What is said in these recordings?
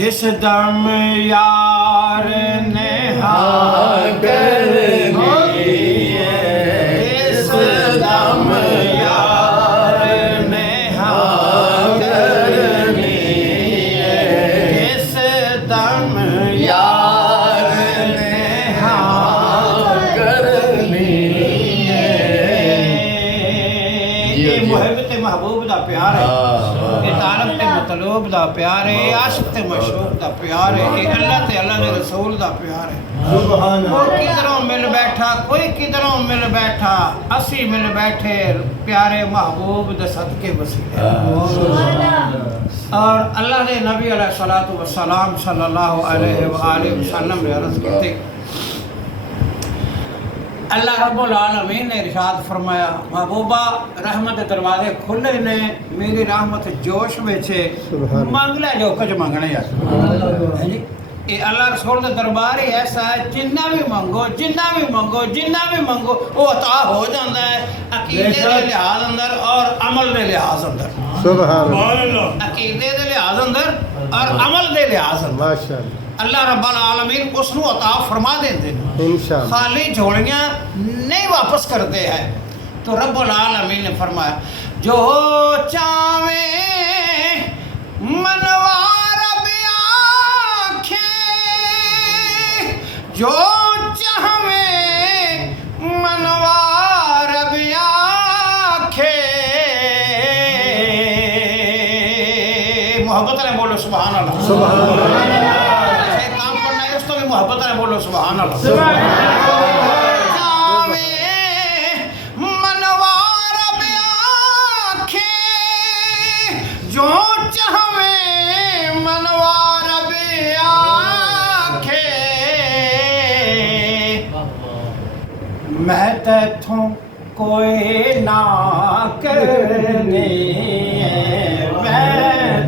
جس دم یار نے ہاں کرنی جس دم یار نے ہاں کرنی جس دم یار نے ہاں کرنی یہ محبت محبوب دا پیار ہے، یہ طالب تے مطلوب دا پیار ہے، یہ عاشق تے مشوق دا پیار ہے، یہ اللہ تے اللہ دے رسول دا پیار ہے۔ کوئی کدھروں مل بیٹھا، کوئی کدھروں مل بیٹھا، اسی مل بیٹھے پیارے محبوب دے صدقے وسیلے۔ اور اللہ نے نبی علیہ الصلوۃ والسلام صلی اللہ علیہ وآلہ وسلم نے عرض کرتے، اللہ رب العالمین نے ارشاد فرمایا محبوبہ رحمت دروازے کھلے نے، میری رحمت جوش میں چھے، مانگ لے جو کچھ مانگنے ہے جی۔ یہ اللہ رسول کا دربار ہی ایسا ہے، جنہ بھی منگو جنہ بھی منگو جنہ بھی منگو وہ عطا ہو جاتا ہے، عقیدے دے لحاظ اندر اور عمل دے لحاظ اندر، سبحان اللہ، عقیدے دے لحاظ اندر اور عمل دے لحاظ اندر ماشاءاللہ اللہ رب العالمین اس نو عطا فرما دیتے ہیں، انشاءاللہ خالی جھوڑیاں نہیں واپس کرتے ہیں۔ تو رب العالمین نے فرمایا جو چاہویں منوار بیاکھیں، جو چاہویں منوار بیاکھیں، محبت نے بولو سبحان اللہ، سبحان اللہ، محبت نے بولو سبحان اللہ۔ چاہویں منوار بیاکھیں، جو چاہویں منوار بیاکھیں، میں تیتھوں کوئی نہ کرنی، میں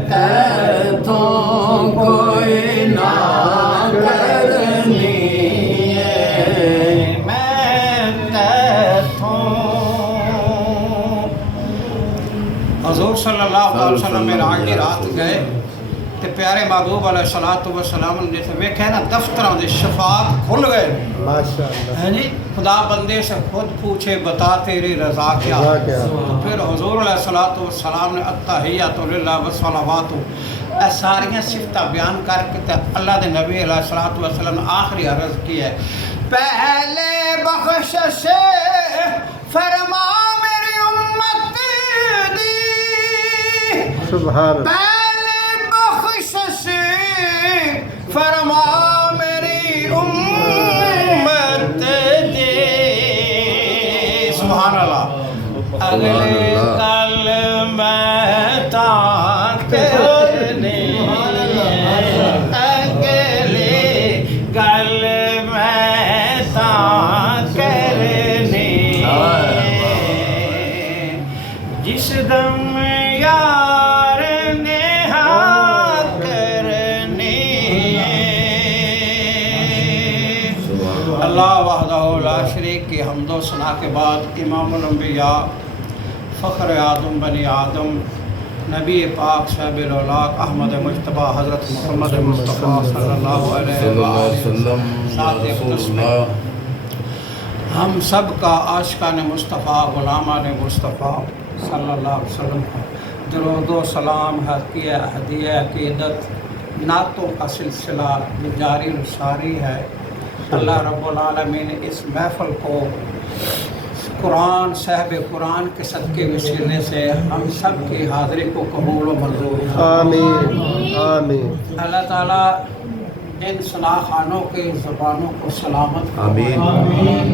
تیتھوں کوئی نہ حضور صلی اللہ علیہ وسلم معراج دی رات گئے تے پیارے محبوب علیہ الصلوۃ والسلام نے جیسے ویکھیا نا دفتراں دے شفاعت کھل گئے ماشاءاللہ، ہیں جی۔ خدا بندے سے خود پوچھے بتا تیری رضا کیا، تو پھر حضور علیہ الصلوۃ والسلام نے التحیات للہ والصلوات اے ساریاں صفتاں بیان کر کے تے اللہ دے نبی علیہ الصلوۃ والسلام نے آخری عرض کی ہے، پہلے بخشش فرما میری امت دی، سبحان اللہ، پہلے بخشش فرما میری امت دی، سبحان اللہ۔ اگلے کل میں تاں کرنی، اگلے گل میں تاں کرنی، جس دم یار نے ہاں کرنی۔ اللہ وحدہ لا شریک کی حمد و ثنا کے بعد امام الانبیاء فخر آدم بنی آدم نبی پاک صاحب الاولاق احمد مجتبیٰ حضرت محمد مصطفیٰ صلی اللہ علیہ وسلم ہم سب کا عاشقان مصطفیٰ غلامان مصطفیٰ صلی اللہ علیہ وسلم کا درود و سلام ہے، ہدیہ عقیدت نعتوں کا سلسلہ جاری و ساری ہے۔ اللہ رب العالمین نے اس محفل کو قرآن صاحب قرآن کے صدقے وسیلے سے ہم سب کی حاضری کو قبول و منظور آمین آمین، اللہ تعالیٰ ان صلاح خانوں کی زبانوں کو سلامت آمین آمین،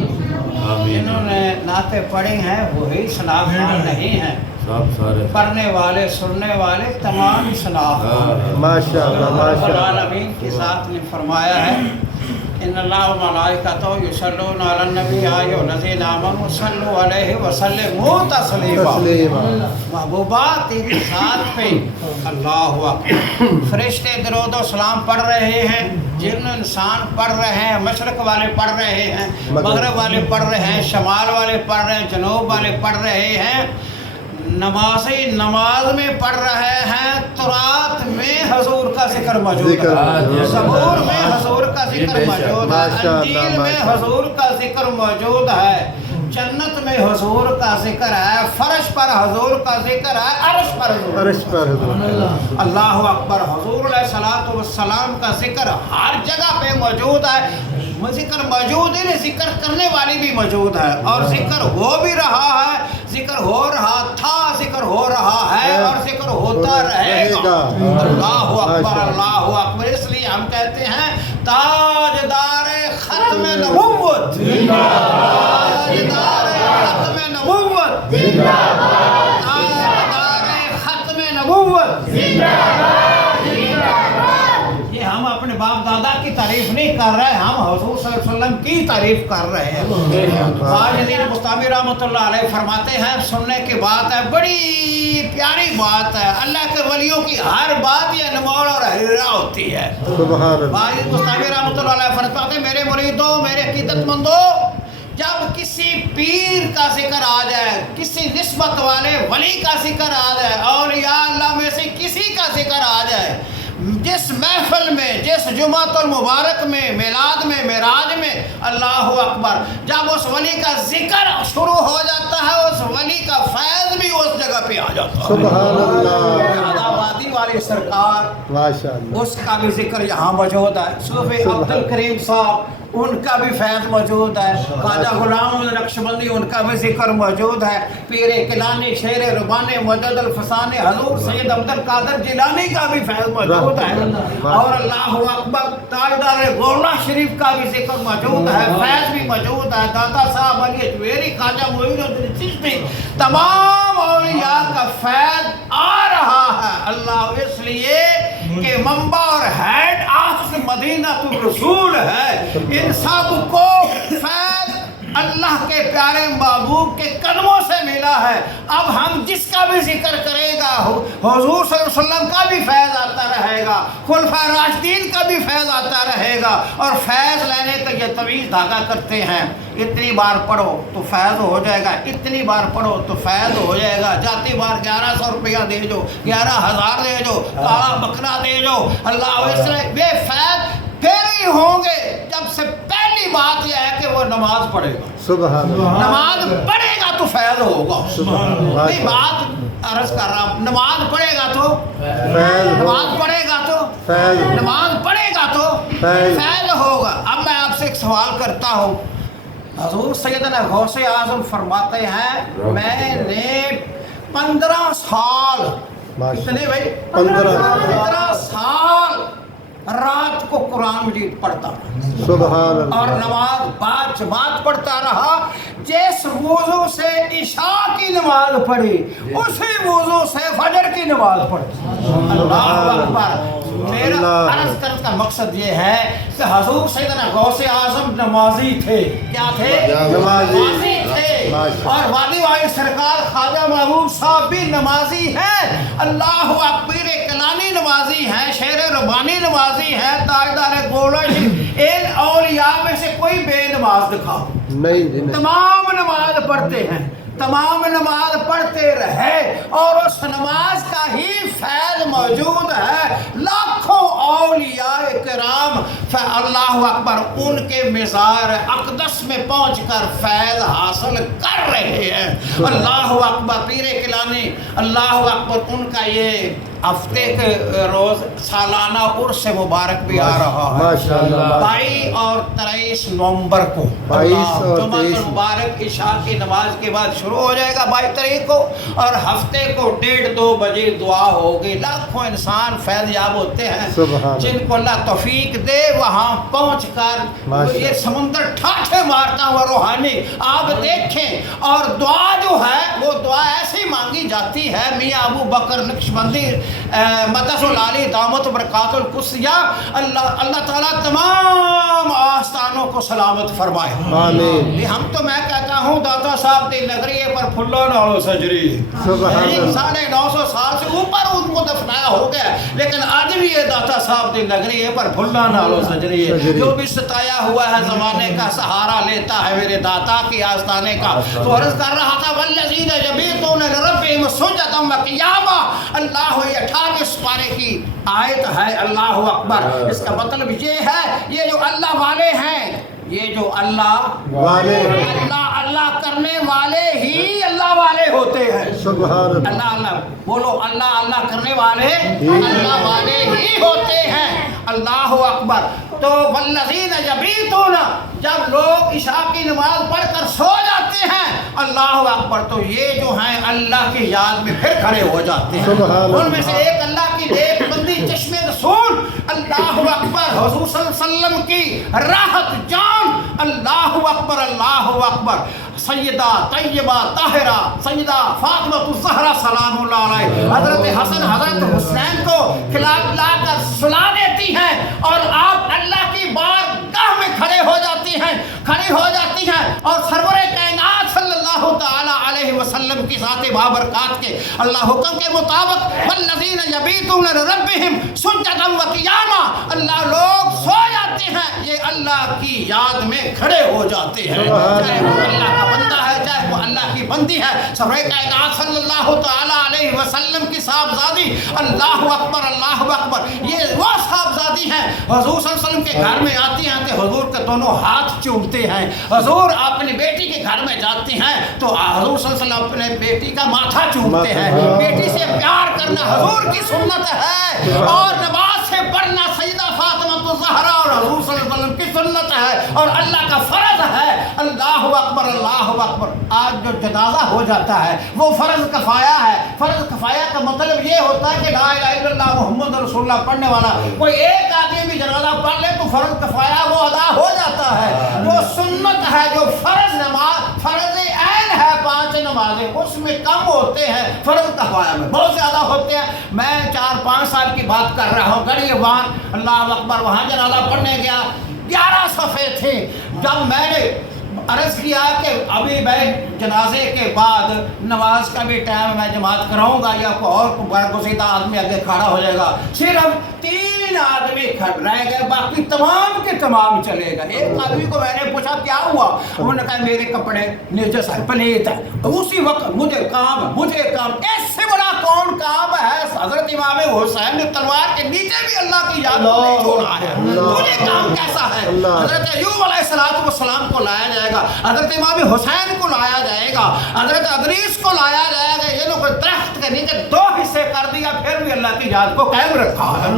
جنہوں نے نعتیں پڑھی ہیں وہی صلاح خان نہیں ہیں، سب سارے پڑھنے والے سننے والے تمام صلاح خان ہیں۔ ماشاءاللہ رب ماشاءاللہ، العالمین کی ذات نے فرمایا ہے ان اللہ و ملائکتہ یصلون علی النبی یا ایھا الذین آمنوا صلوا علیہ وسلموا تسلیما۔ تسلیما، محبوبہ تیری ذات پہ اللہ اکبر فرشتے درود و سلام پڑھ رہے ہیں، جن انسان پڑھ رہے ہیں، مشرق والے پڑھ رہے ہیں، مغرب والے پڑھ رہے ہیں، شمال والے پڑھ رہے ہیں، جنوب والے پڑھ رہے ہیں، نمازی نماز میں پڑھ رہے ہیں، ترات میں حضور का जिक्र मौजूद जिक्र है, मौजूद है। ज़बूर में हुजूर का जिक्र बेशक। मौजूद है, माशाअल्लाह, इंजील में माशाअल्लाह। हुजूर का जिक्र मौजूद है, जन्नत में हुजूर का जिक्र है, फर्श पर हुजूर का जिक्र है, अर्श पर हुजूर। अर्श पर हुजूर। अल्लाह अकबर। हुजूर अलैहिस्सलातु वस्सलाम का जिक्र हर जगह पे मौजूद है। जिक्र मौजूद है, जिक्र करने वाली भी मौजूद है, और जिक्र हो भी रहा है, जिक्र हो रहा था, जिक्र हो रहा है, और जिक्र होता रहेगा। अल्लाह अकबर, अल्लाह अकबर। इसलिए हम कहते हैं ताजदार खत्म नबुव्वत, ताजदार खत्म नबुव्वत, ताजदार खत्म नबुव्वत। ये हम अपने बाप दादा की तारीफ नहीं कर रहे, हम हुजूर सल्लल्लाहु अलैहि वसल्लम की तारीफ कर रहे हैं। वाजिद मुस्तामी रहमतुल्लाह अलैह फरमाते हैं, सुनने की बात है, बड़ी प्यारी बात है, अल्लाह के वलियों की हर बात ये अनमोल और हरीरा होती है। सुभान अल्लाह। वाजिद मुस्तामी रहमतुल्लाह अलैह फरमाते हैं, मेरे मुरीदों, मेरे अकीदतमंदों, जब किसी पीर का जिक्र आ जाए, किसी निस्बत वाले वली का जिक्र आ जाए, औलिया अल्लाह में से किसी का जिक्र आ जाए, जिस महफिल में, जिस जुमातुल मुबारक में, मिलाद में, मेराज में, अल्लाह अकबर, जब उस वली का जिक्र शुरू हो जाता है, उस वली का फैज़ भी उस जगह पे आ जाता है। सुभान अल्लाह। आबादी वाली सरकार, माशाअल्लाह। उसका भी जिक्र यहाँ मौजूद है। सूफी अब्दुल करीम साहब, उनका भी फैज़ मौजूद है। ख्वाजा गुलाम अहमद नक्शबंदी, उनका भी जिक्र मौजूद है। पीर किलानी, शेर रुबानी, मुजद्दिद अल-फसानी, हजूर सैयद अब्दुल कादिर जिलानी का भी फैज़ मौजूद है। और अल्लाह अकबर, ताजदार गौला शरीफ का भी जिक्र मौजूद है, फैज़ भी मौजूद है। दाता साहब अली अजमेरी, ख्वाजा मोइनुद्दीन चिश्ती, तमाम औलिया का फैज़ आ रहा है। अल्लाह इसलिए कि मंबा और हेड आस मदीना तो रसूल है। इन सब को फैज़ अल्लाह के प्यारे महबूब के कदमों से मिला है। अब हम जिसका भी जिक्र करेगा, हुजूर सल्लल्लाहु अलैहि वसल्लम का भी फैज़ आता रहेगा, खुलफा राशिदीन का भी फैज़ आता रहेगा। और फैज़ लेने का ये तवीज़ धागा करते हैं, इतनी बार पढ़ो तो फैज़ हो जाएगा, इतनी बार पढ़ो तो फैज़ हो जाएगा। जाती बार 1100 रुपया दे दो, 11,000 दे दो, काला बकरा दे दो, अल्लाह इसलिए वे फैज़ फिर ही होंगे जब से पहली बात यह है कि वो नमाज पढ़ेगा। सुभान अल्लाह। नमाज पढ़ेगा तो फैज़ होगा। सुभान अल्लाह। नहीं, बात अर्ज कर रहा हूँ, नमाज पढ़ेगा तो फैज़ हो- नमाज पढ़ेगा तो फैज़ हो- नमाज पढ़ेगा तो फैज़ होगा। अब मैं आपसे एक सवाल करता हूँ, हजूर सैयदना गौसे आज़म फरमाते हैं, मैंने 15 साल, कितने भाई, 15 साल रात को कुरान मजीद पढ़ता रहा सुभान और अल्लाह। नमाज बाद जमात पढ़ता रहा। जिस वुज़ू से इशा की नमाज पढ़ी, उसी वुज़ू से फजर की नमाज पढ़ी। अल्लाह अकबर। मेरा अर्ज करने का मकसद ये है कि हजूर सैयदना गौसे आज़म नमाजी थे। क्या थे? नमाजी थे। और वादी वाली सरकार ख्वाजा महबूब साहब भी नमाजी हैं। अल्लाह अकबर, कलानी नमाजी हैं, शेर रबानी नमाजी हैं, ताजदार गोला। इन औलिया में से कोई बेनमाज दिखाओ। नहीं जी नहीं। तमाम नमाज पढ़ते हैं, तमाम नमाज पढ़ते रहे, और उस नमाज का ही फैज़ मौजूद है। लाखों औलिया किराम, अल्लाह अकबर, उनके मज़ार अक़दस में पहुंचकर फैज़ हासिल कर रहे हैं। अल्लाह अकबर। पीर किलानी, अल्लाह अकबर, उनका ये हफ्ते के रोज़ सालाना उर्स मुबारक भी आ रहा है। माशाअल्लाह। 22 और 23 नवंबर को 22 और 23 मुबारक इशा की नमाज के बाद शुरू हो जाएगा 22 तारीख को, और हफ्ते को 1:30-2 बजे दुआ होगी। लाखों इंसान फैज़ याब होते हैं, सुभान जिनको अल्लाह तौफीक दे वहाँ पहुँचकर ये समुंदर ठाठे मारता हुआ रूहानी आप देखें। और दुआ जो है वो दुआ ऐसी मांगी जाती है, मियाँ अबू बकर नक्शबंदी मदसुल आली दामत बरकातुल कुसिया, अल्लाह ताला तमाम आस्थानों को सलामत फरमाए। आमीन। ये हम तो मैं कहता हूँ दाता साहब दी नगरी पर फुल्लो नालो सजरी, सुभान अल्लाह। 950 साल से ऊपर उनको दफनाया हो गया, लेकिन आज भी ये दाता साहब दी नगरी पर फुल्ला नालो सजरी है। जो भी सताया हुआ है ज़माने का सहारा लेता है मेरे दाता के आस्ताने का। तो अर्ज़ कर रहा था वल्लज़ीना यबीतूना लिरब्बिहिम सुज्जदन व क़ियामा। अल्लाह, ये 28 पारे की आयत है। अल्लाह अकबर। इसका मतलब ये है, ये जो अल्लाह वाले हैं, ये जो अल्लाह वाले अल्लाह अल्लाह करने वाले ही अल्लाह वाले होते हैं। सुभान अल्लाह। अल्लाह अल्लाह बोलो, अल्लाह अल्लाह करने वाले अल्लाह वाले ही होते हैं। अल्लाह अकबर। तो वल्लज़ीना यबीतूना, जब लोग इशा की नमाज पढ़कर सो जाते हैं, अल्लाह अकबर, तो ये जो हैं अल्लाह की याद में फिर खड़े हो जाते हैं। उनमें से एक अल्लाह की नेक बंदी चश्मे रसूल, अल्लाह अकबर, हुज़ूर सल्लल्लाहु अलैहि वसल्लम की राहत जान, अल्लाह अकबर, अल्लाह अकबर, सैयदा तैयबा ताहिरा सैयदा फातिमा ज़हरा सलामुल्लाह अलैहा, हज़रत हसन हज़रत हुसैन को खिलाकर सुला देती हैं और आप अल्लाह की बारगाह में खड़े हो जाती हैं और सरवरे कायनात सल्लल्लाहु ताला अलैहि वसल्लम की ज़ात बाबरकात के अल्लाह हुक्म के मुताबिक वल्लज़ीना यबीतूना लिरब्बिहिम सुज्जदन व क़ियामा, अल्लाह लोग सो जाते हैं, ये अल्लाह की याद में खड़े हो जाते हैं। चाहे वो अल्लाह का बंदा है, चाहे वो अल्लाह की बंदी है। सरवरे कायनात सल्लल्लाहु ताला अलैहि वसल्लम की साहबजादी, अल्लाह अकबर, अल्लाह अकबर, ये वो साहबजादी हैं, हुज़ूर सल्लल्लाहु अलैहि वसल्लम के घर में आती हैं तो हुज़ूर के दोनों हाथ चूमते हैं। हुज़ूर अपनी बेटी के घर में जाती हैं तो हुज़ूर सल्लल्लाहु अलैहि वसल्लम अपने बेटी का माथा चूमते हैं। बेटी से प्यार करना हुज़ूर की सुन्नत है और नमाज से पढ़ना सैयदा फातिमा ज़हरा और हुज़ूर सल्लल्लाहु अलैहि वसल्लम की सुन्नत है और अल्लाह का फ़र्ज़ है। अल्लाह अकबर, अल्लाह अकबर। आज जो जनाजा हो जाता है वो फ़र्ज़ कफ़ाया है। फ़र्ज़ कफ़ाया का मतलब ये होता है कि ला इलाहा इल्लल्लाह मुहम्मद रसूलुल्लाह पढ़ने वाला कोई एक आदमी भी जनाजा पढ़ ले तो फ़र्ज़ कफ़ाया वो अदा हो जाता है। जो सुन्नत है, जो फ़र्ज़ नमाज फ़र्ज़ ऐन है, 5 नमाजें उसमें कम होते हैं, फ़र्ज़ कफ़ाया में बहुत ज़्यादा होते हैं। मैं 4-5 साल की बात कर रहा हूँ, गरीबान, अल्लाह अकबर, वहाँ जनाजा पढ़ने गया, 11 सफ़े थे। जब मैंने अर्ज़ किया कि अभी मैं जनाजे के बाद नमाज का भी टाइम मैं जमात कराऊंगा या कोई और बरगुज़ीदा आदमी आगे खड़ा हो जाएगा, सिर्फ 3 आदमी खड़े रह गए, बाकी तमाम के तमाम चले गए। एक आदमी को मैंने पूछा क्या हुआ, उन्होंने कहा मेरे कपड़े निजस है, पलीत है। उसी वक्त मुझे काम ऐसे बड़ा कौन काम है, हज़रत इमाम हुसैन ने तलवार के नीचे भी अल्लाह की याद को नहीं छोड़ा है, मुझे काम कैसा है। हज़रत अय्यूब अलैहिस्सलाम को लाया जाएगा, हज़रत इमाम हुसैन को लाया जाएगा, हज़रत अदरीस को लाया जाएगा, ये लोग दरख्त के नीचे 2 हिस्से कर दिया, फिर भी अल्लाह की याद को कायम रखा है।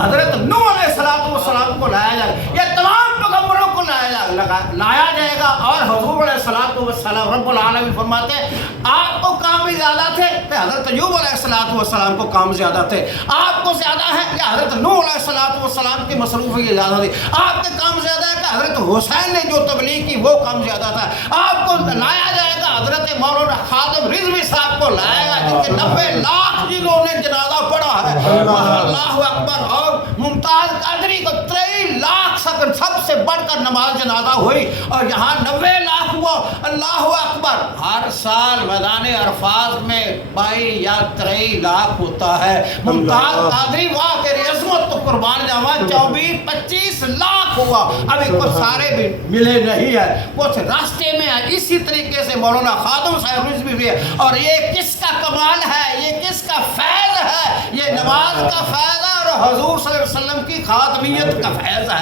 हज़रत नूह अलैहिस्सलाम को लाया जाएगा, ये तमाम पैगंबरों को लाया जाएगा और हुज़ूर अलैहिस्सलाम रब्बुल आलमीन फरमाते हैं आपको काम भी ज़्यादा थे, हज़रत अय्यूब अलैहिस्सलाम को काम ज़्यादा थे, आपको ज़्यादा है या हज़रत नूह अलैहिस्सलाम की मसरूफ़ियत ज़्यादा थी, आपके काम ज़्यादा है कि हज़रत हुसैन ने जो तबलीग की वो काम ज़्यादा था। आपको लाया जाएगा हज़रत मौलाना खादिम रिज़वी साहब को लाएगा जिनके 90 लाख जिन्होंने जनाजा पढ़ा है, अल्लाह अकबर, और मुमताज़ कादरी को 23 लाख सबसे बढ़कर नमाज जनाजा हुई और यहाँ 90 लाख हुआ। अल्लाह अकबर। हर साल मैदान अरफात में 22 या 23 लाख होता है। मुमताज़ कादरी वाह तेरी अज़मत तो कुर्बान जावा 24-25 लाख हुआ। अभी कुछ सारे भी मिले नहीं है, कुछ रास्ते में है। इसी तरीके से मौलाना खादिम साहब रिज़वी भी है। और ये किसका कमाल है, ये किसका फैज़ है, ये नमाज का फैज़ है और हुज़ूर सल्लल्लाहु अलैहि वसल्लम की खातमियत का फैज़ है।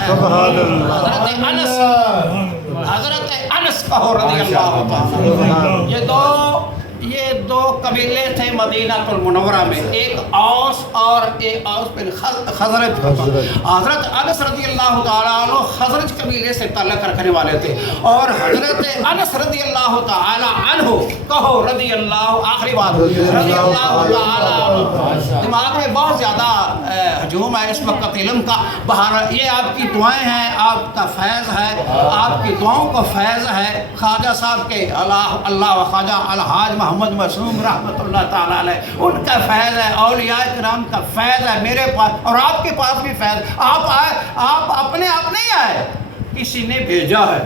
हज़रत अनस कहो रज़ियल्लाहु ताला। ये दो कबीले थे मदीनातुल मुनव्वरा में, एक औस और एक औस बिन खज़रज। हज़रत अनस रज़ियल्लाहु ताला अन्हु खज़रज कबीले से ताल्लुक़ रखने वाले थे और हज़रत अनस रज़ियल्लाहु ताला अन्हु कहो रज़ियल्लाहु, आखिरी बात, रज़ियल्लाहु ताला अन्हु। दिमाग में बहुत ज़्यादा हजूम है इस वक्त इल्म का। बहर ये आपकी दुआएं हैं, आपका फैज़ है, आपकी दुआओं का फैज़ है। ख्वाजा साहब के अल्लाह व ख्वाजा अलहाज मोहम्मद मसूम रहमतुल्लाह ताला अलैह, उनका फैज़ है, औलिया किराम का फैज़ है मेरे पास और आपके पास भी फैज़। आप आए, आप अपने आप नहीं आए, किसी ने भेजा है,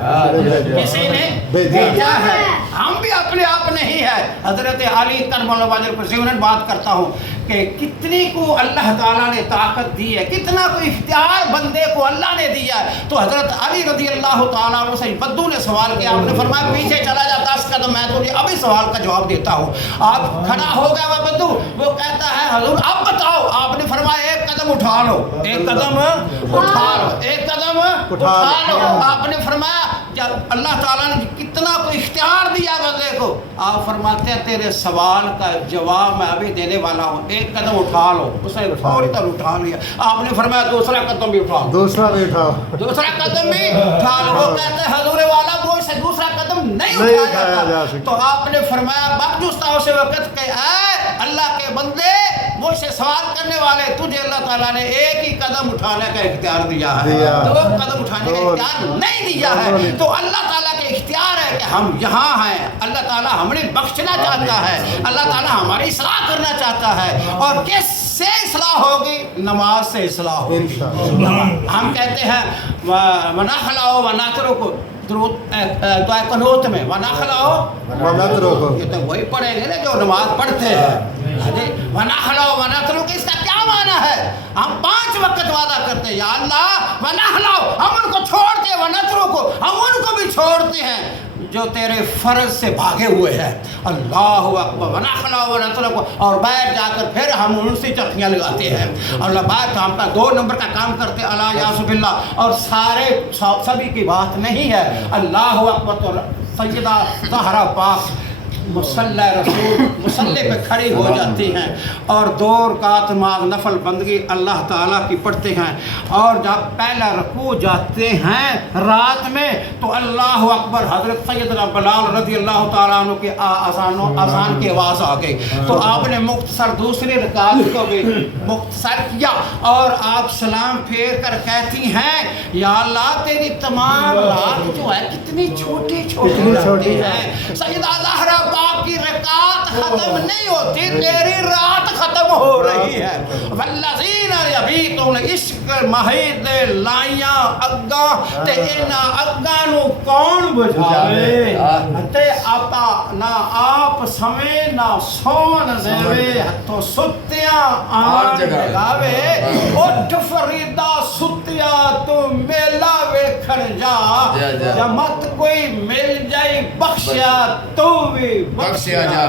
किसी ने भेजा है। हम भी अपने आप नहीं है। हज़रत अली करमल्लाहु वजह पर ज़िमरन बात करता हूँ کہ کتنی کو اللہ تعالیٰ نے طاقت دی ہے, کتنا کو اختیار بندے کو اللہ نے دیا ہے. تو حضرت علی رضی اللہ تعالیٰ عنہ سے بدو نے سوال کیا, آپ نے فرمایا پیچھے چلا جا 10 قدم, میں تجھے ابھی سوال کا جواب دیتا ہوں. آپ کھڑا ہو گیا وہ بدو, وہ کہتا ہے حضور اب بتاؤ. آپ نے فرمایا 1 قدم اٹھا لو, 1 قدم اٹھا لو, 1 قدم اٹھا لو. آپ نے فرمایا جب اللہ تعالیٰ نے کتنا کو اختیار دیا بندے کو, آپ فرماتے ہیں تیرے سوال کا جواب میں ابھی دینے والا ہوں, 1 قدم اٹھا لو. اس نے فوری طور اٹھا لیا. آپ نے فرمایا دوسرا قدم بھی اٹھا لو, دوسرا بھی اٹھاؤ, دوسرا قدم بھی اٹھا لو. وہ کہتے ہیں حضور والا وہ سے دوسرا قدم نہیں اٹھایا جاتا. تو آپ نے فرمایا باوجود اس وقت کہ اے اللہ کے بندے مجھ سے سوال کرنے والے, تجھے اللہ تعالیٰ نے 1 ہی قدم اٹھانے کا اختیار دیا ہے, 2 قدم اٹھانے کا اختیار نہیں دیا ہے. تو اللہ تعالیٰ کے اختیار ہے کہ ہم یہاں ہیں, اللہ تعالیٰ ہمیں بخشنا چاہتا ہے, اللہ تعالیٰ ہماری اصلاح کرنا چاہتا ہے. اور کس سے اصلاح ہوگی؟ نماز سے اصلاح ہوگی. ہم کہتے ہیں وَنَخْلَعُ وَنَتْرُكُ دعا قنوت میں وَنَخْلَعُ, یہ تو وہی پڑھیں گے نا جو نماز پڑھتے ہیں. وَنَخْلَعُ وَنَتْرُكُ اس کا کیا معنی ہے؟ ہم 5 وقت وعدہ کرتے ہیں, یا اللہ وَنَخْلَعُ ہم ان کو چھوڑتے ہیں, وَنَتْرُكُ ہم ان کو بھی چھوڑتے ہیں جو تیرے فرض سے بھاگے ہوئے ہیں. اللہ اکبر. وَنَخْلَعُ وَنَتْرُكُ اور بیٹھ جا کر پھر ہم ان سے چٹیاں لگاتے ہیں. اللہ بات ہم کا 2 نمبر کا کام کرتے اللہ یاسف باللہ, اور سبھی کی بات نہیں ہے. اللہ اکبر. تو سیدہ زہرا پاک مصلی رسول مصلی پہ کھڑی ہو جاتی ہیں اور 2 رکعت نفل بندگی اللہ تعالیٰ کی پڑھتے ہیں. اور جب پہلا رکوع جاتے ہیں رات میں تو اللہ اکبر, حضرت سیدنا بلال رضی اللہ تعالیٰ عنہ کے اذان کی آواز آ گئی. تو آپ نے مختصر دوسری رکعت کو بھی مختصر کیا اور آپ سلام پھیر کر کہتی ہیں یا اللہ تیری تمام رات جو ہے کتنی چھوٹی چھوٹی ہے. سیدہ زہرا پاک کی رکعت ختم نہیں ہوتی, تیری رات ختم ہو رہی ہے. والذین یبیتون عشق مہید لائیاں اگاں تے انہاں اگاں نو کون بجھاوے, تے آپا نہ آپ سمے نہ سون دیوے, ہتھوں ستیاں آن جگاوے. اٹھ فریدا ستیا تو میلا ویکھن جا مت کوئی مل جائے بخشیا تو بھی بخشیا جا.